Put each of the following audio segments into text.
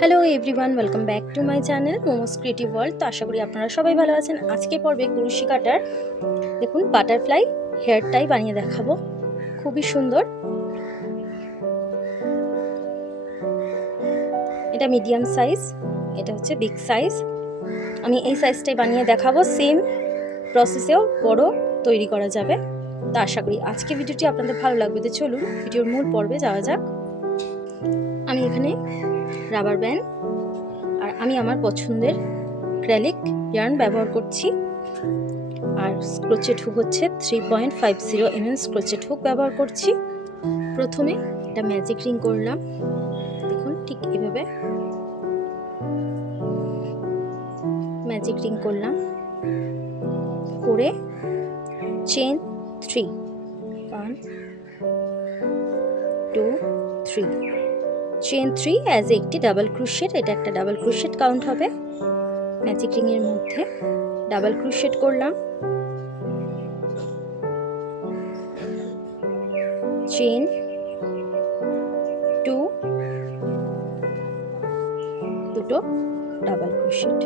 Hello everyone, welcome back to my channel momos creative world. তো আশা করি আপনারা সবাই ভালো আছেন। আজকে পর্বে কুরুশি কাটার দেখুন বাটারফ্লাই হেয়ার টাই বানিয়ে দেখাবো, খুবই সুন্দর। এটা মিডিয়াম সাইজ, এটা হচ্ছে বিগ সাইজ। আমি এই সাইজটাই বানিয়ে দেখাবো, সেম প্রসেসেও বড় তৈরি করা যাবে। তো আশা করি আজকে ভিডিওটি আপনাদের ভালো লাগবে। তো চলুন ভিডিওর মূল পর্বে যাওয়া যাক। আমি এখানে রাবার ব্যান্ড আর আমি আমার পছন্দের অ্যাক্রিলিক ইয়ার্ন ব্যবহার করছি, আর ক্রোচেট হুক হচ্ছে 3.50 mm ক্রোচেট হুক ব্যবহার করছি। প্রথমে একটা ম্যাজিক রিং করলাম, দেখুন ঠিক এভাবে ম্যাজিক রিং করলাম, করে চেন 3 1 2 3 চেন 3 অ্যাজ একটি ডাবল ক্রোশেট। এটা একটা ডাবল ক্রোশেট কাউন্ট হবে। ম্যাজিক রিং এর মধ্যে ডাবল ক্রোশেট করলাম, চেন 2 দুটো double crochet,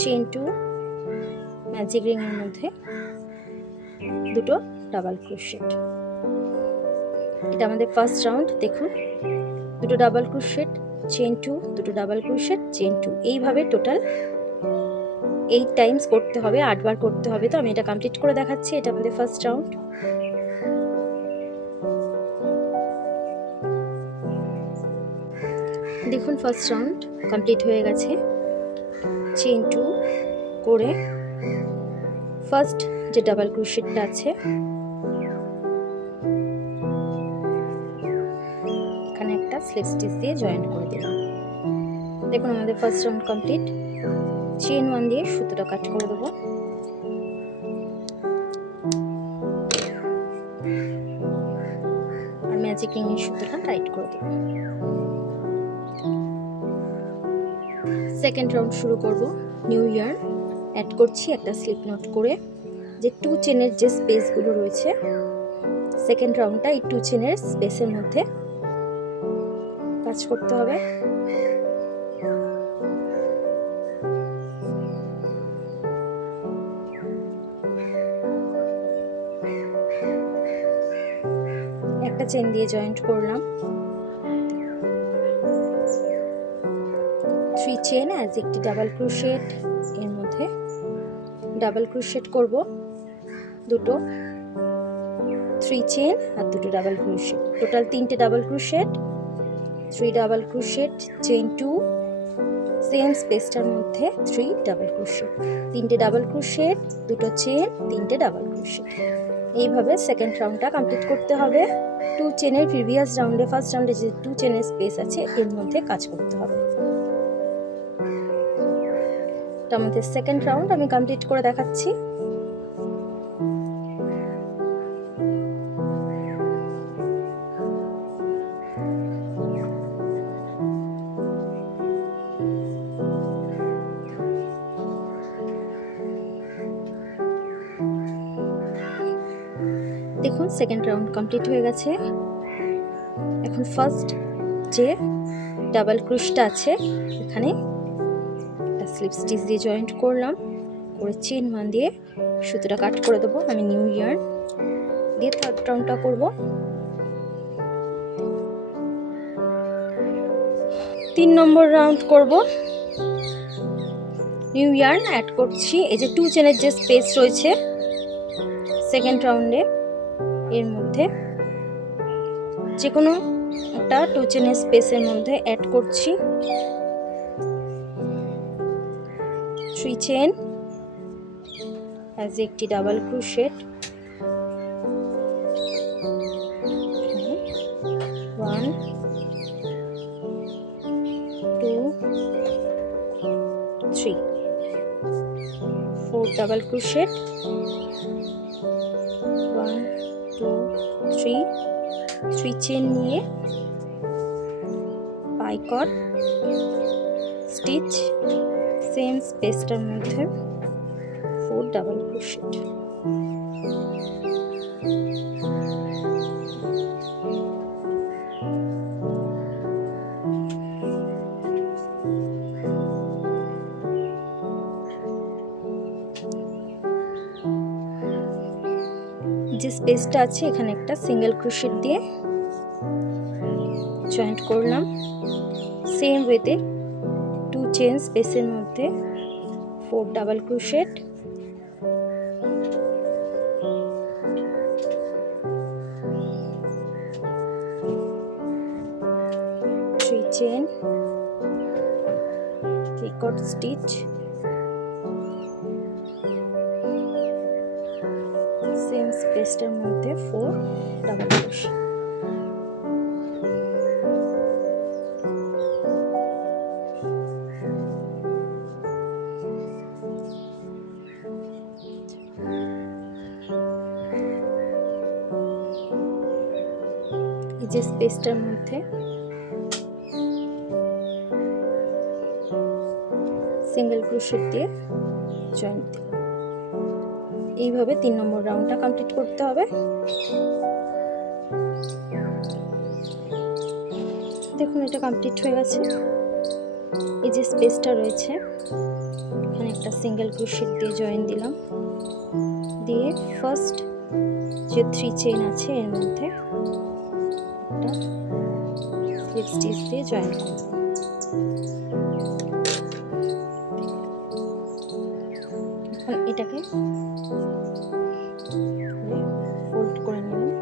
chain 2 magic ring এর মধ্যে দুটো ডাবল ক্রোশেট। এটা আমাদের ফার্স্ট রাউন্ড। দেখুন দুটো ডাবল ক্রোশেট, চেন 2 দুটো ডাবল ক্রোশেট, চেন 2, এইভাবে টোটাল 8 টাইমস করতে হবে, 8 বার করতে হবে। তো আমি এটা কমপ্লিট করে দেখাচ্ছি। এটা আমাদের ফার্স্ট রাউন্ড। দেখুন ফার্স্ট রাউন্ড কমপ্লিট হয়ে গেছে। চেন 2 করে ফার্স্ট যে ডাবল ক্রোশেটটা আছে এখানে একটা স্লিপ স্টিচ দিয়ে জয়েন্ট করে দিলাম। দেখুন আমাদের ফার্স্ট রাউন্ড কমপ্লিট। চেন 1 দিয়ে সুতোটা কাট করে দেবো, আর ম্যাজিক রিং এর সুতোটা টাইট করে দেবো। সেকেন্ড রাউন্ড শুরু করব। নিউ ইয়ার অ্যাড করছি একটা স্লিপ নট করে, যে 2 চেনের যে স্পেসগুলো রয়েছে সেকেন্ড রাউন্ডটা এই 2 চেনের স্পেসের মধ্যে কাজ করতে হবে। একটা চেন দিয়ে জয়েন্ট করলাম, 3 চেন অ্যাজ একটি ডাবল ক্রোশেট, এর মধ্যে ডাবল ক্রোশেট করব দুটো, 3 চেন আর দুটো ডাবল ক্রোশেট, টোটাল 3টে double crochet, 3 double crochet, chain 2, same স্পেসটার মধ্যে 3 ডাবল ক্রোশেট, 3টে ডাবল ক্রোশেট, দুটো চেন, 3টে ডাবল ক্রোশেট। এইভাবে সেকেন্ড রাউন্ডটা কমপ্লিট করতে হবে। 2 চেনের প্রিভিয়াস রাউন্ডে ফার্স্ট রাউন্ডে যে 2 চেনের স্পেস আছে এর মধ্যে কাজ করতে হবে। এটা আমাদের সেকেন্ড রাউন্ড, আমি কমপ্লিট করে দেখাচ্ছি। দেখুন সেকেন্ড রাউন্ড কমপ্লিট হয়ে গেছে। এখন ফার্স্ট যে ডাবল ক্রোশটা আছে এখানে একটা স্লিপ স্টিচ দিয়ে জয়েন্ট করলাম, করে চেন 1 দিয়ে সুতোটা কাট করে দেবো। আমি নিউ ইয়ার দিয়ে থার্ড রাউন্ডটা করব। 3 নম্বর রাউন্ড করব। নিউ ইয়ার্ন অ্যাড করছি, এই যে 2 চেনের যে স্পেস রয়েছে সেকেন্ড রাউন্ডে এর মধ্যে যে কোনো একটা 2 চেনের স্পেসের মধ্যে অ্যাড করছি, 3 চেন অ্যাজ একটি double crochet, 1 2 3 4 double crochet, 1 2 3 chain নিয়ে পাইকট স্টিচ সেম স্পেসটার মধ্যে 4 ডাবল ক্রোশেট। যে স্পেসটা আছে এখানে একটা সিঙ্গেল ক্রোশেট দিয়ে জয়েন্ট করলাম। সেম ওয়েতে 2 চেন স্পেসের মধ্যে 4 double crochet, 3 chain, 3/4 stitch, same স্পেসটার মধ্যে 4 ডাবল ক্রোশেট। এই যে স্পেসটার মধ্যে সিঙ্গেল ক্রোশেট দিয়ে জয়েন্ট দিলাম। এইভাবে 3 নম্বর রাউন্ডটা কমপ্লিট করতে হবে। দেখুন এটা কমপ্লিট হয়ে গেছে। এই যে স্পেসটা রয়েছে এখানে একটা সিঙ্গেল ক্রোশেট দিয়ে জয়েন দিলাম, দিয়ে ফার্স্ট যে 3 চেইন আছে এর মধ্যে একটা স্লিপ স্টিচ দিয়ে জয়েন করব। এখন এটাকে ফোল্ড করে নিলাম।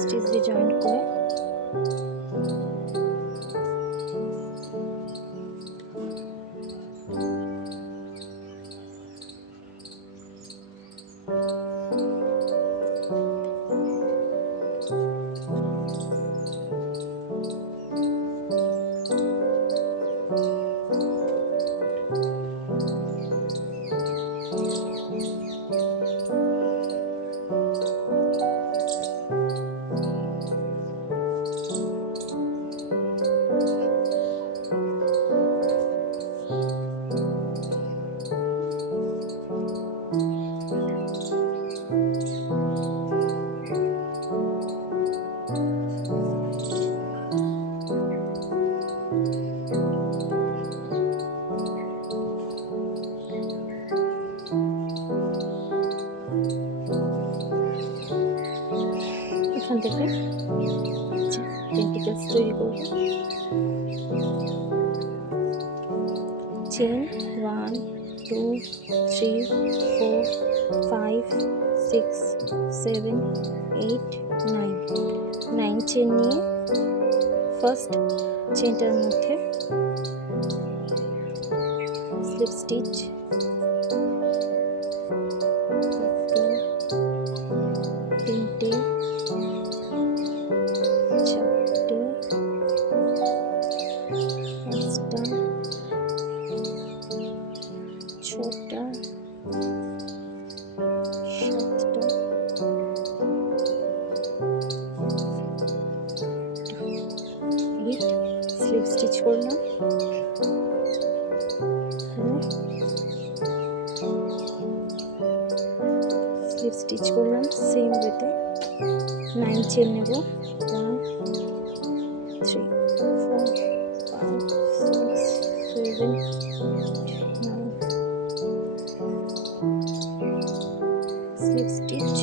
স্টিচ দিয়ে জয়েন্ট করে এখান থেকে টেন্টিকলস তৈরি করব। চেন 1 2 3 4 5 6 7 8 9 চেন নিয়ে ফার্স্ট চেনটার মধ্যে স্লিপ স্টিচ, তিনটে, চারটে, পাঁচটা, ছটা, সাতটা, স্লিপ স্টিচ করলাম। স্লিপ স্টিচ করলাম সেম ওয়েতে 9 চেন নেব। 1 3 4 5 6 7 9 স্লিপ স্টিচ,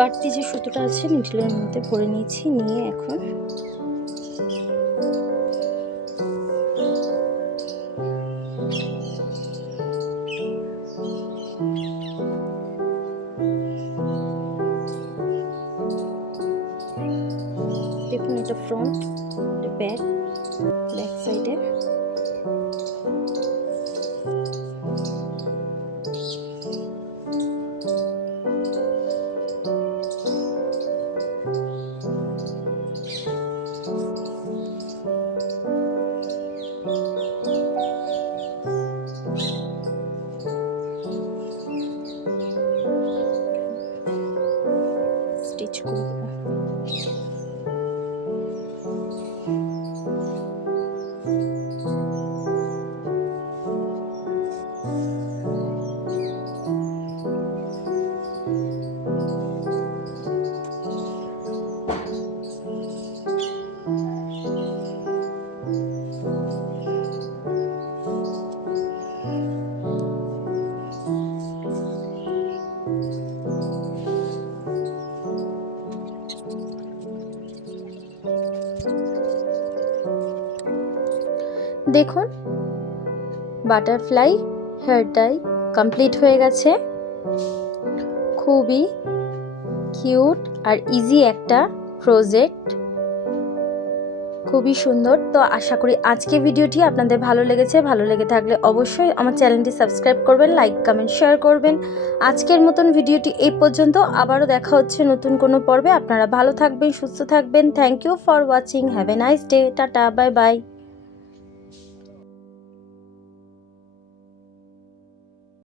বাড়তি যে সুতোটা আছে নিডলের মধ্যে ভরে নিয়েছি, নিয়ে এখন দেখুন এটা ফ্রন্ট, এটা ব্যাক সাইডে। স্টিচ করব। দেখুন বাটারফ্লাই হেয়ার টাই কমপ্লিট হয়ে গেছে। খুবই কিউট আর ইজি একটা প্রজেক্ট, খুবই সুন্দর। তো আশা করি আজকে ভিডিওটি আপনাদের ভালো লেগেছে। ভালো লেগে থাকলে অবশ্যই আমার চ্যানেলটি সাবস্ক্রাইব করবেন, লাইক কমেন্ট শেয়ার করবেন। আজকের মতন ভিডিওটি এই পর্যন্ত, আবারও দেখা হচ্ছে নতুন কোনো পর্বে। আপনারা ভালো থাকবেন, সুস্থ থাকবেন। Thank you for watching, have a nice day, tata, bye by.